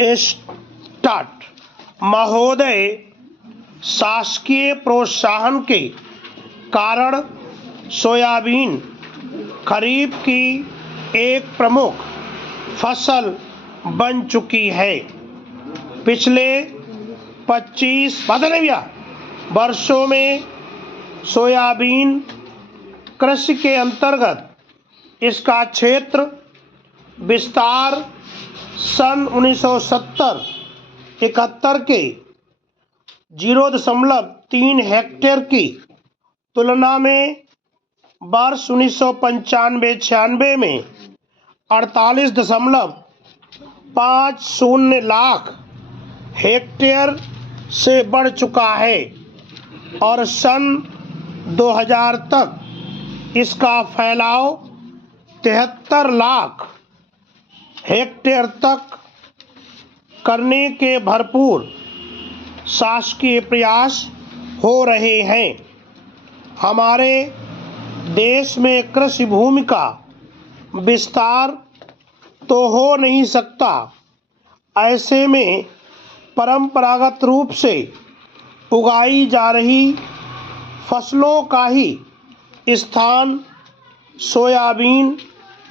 Start महोदय शासकीय प्रोत्साहन के कारण सोयाबीन खरीफ की एक प्रमुख फसल बन चुकी है। पिछले 25 वर्षों में सोयाबीन कृषि के अंतर्गत इसका क्षेत्र विस्तार सन 1970-71 के 0.3 हेक्टेयर की तुलना में वर्ष 1995-96 में 48.50 लाख हेक्टेयर से बढ़ चुका है और सन 2000 तक इसका फैलाव 73 लाख हेक्टेयर तक करने के भरपूर शासकीय प्रयास हो रहे हैं। हमारे देश में कृषि भूमि का विस्तार तो हो नहीं सकता, ऐसे में परंपरागत रूप से उगाई जा रही फसलों का ही स्थान सोयाबीन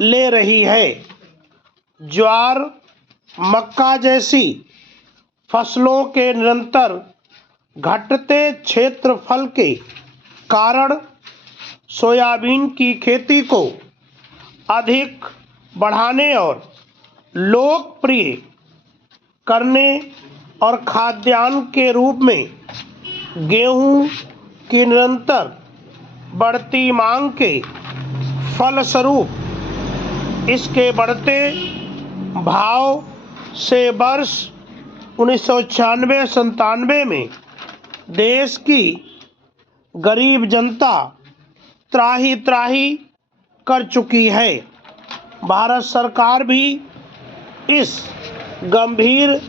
ले रही है। ज्वार, मक्का जैसी फसलों के निरंतर घटते क्षेत्रफल के कारण सोयाबीन की खेती को अधिक बढ़ाने और लोकप्रिय करने और खाद्यान्न के रूप में गेहूं की निरंतर बढ़ती मांग के फलस्वरूप इसके बढ़ते भाव से वर्ष 1996-97 में देश की गरीब जनता त्राही त्राही कर चुकी है। भारत सरकार भी इस गंभीर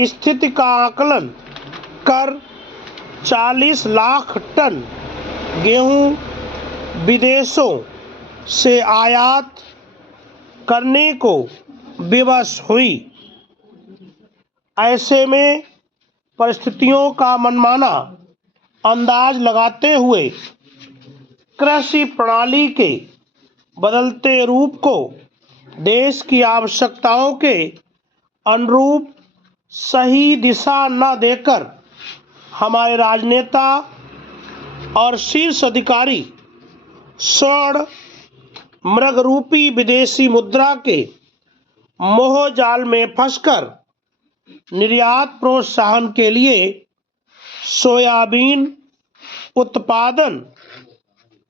स्थिति का आकलन कर 40 लाख टन गेहूं विदेशों से आयात करने को विवश हुई। ऐसे में परिस्थितियों का मनमाना अंदाज लगाते हुए कृषि प्रणाली के बदलते रूप को देश की आवश्यकताओं के अनुरूप सही दिशा न देकर हमारे राजनेता और शीर्ष अधिकारी स्वर्ण मृगरूपी विदेशी मुद्रा के मोह जाल में फंसकर निर्यात प्रोत्साहन के लिए सोयाबीन उत्पादन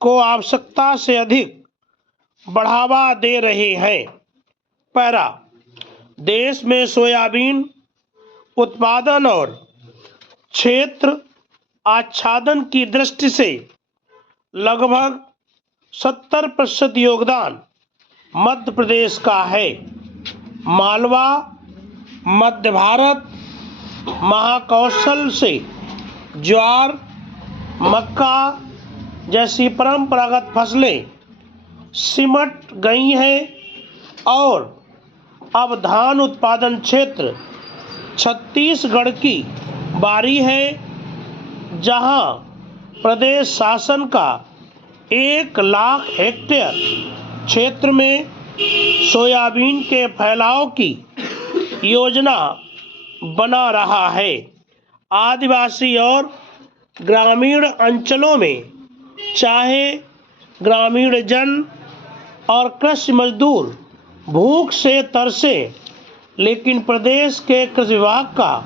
को आवश्यकता से अधिक बढ़ावा दे रहे हैं। पैरा देश में सोयाबीन उत्पादन और क्षेत्र आच्छादन की दृष्टि से लगभग 70% योगदान मध्य प्रदेश का है। मालवा, मध्य भारत महाकौशल से ज्वार, मक्का जैसी परंपरागत फसलें सिमट गई हैं और अब धान उत्पादन क्षेत्र छत्तीसगढ़ की बारी है, जहां प्रदेश शासन का 1 लाख हेक्टेयर क्षेत्र में सोयाबीन के फैलाव की योजना बना रहा है। आदिवासी और ग्रामीण अंचलों में चाहे ग्रामीण जन और कृषि मजदूर भूख से तरसे, लेकिन प्रदेश के कृषि विभाग का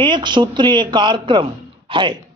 एक सूत्रीय कार्यक्रम है।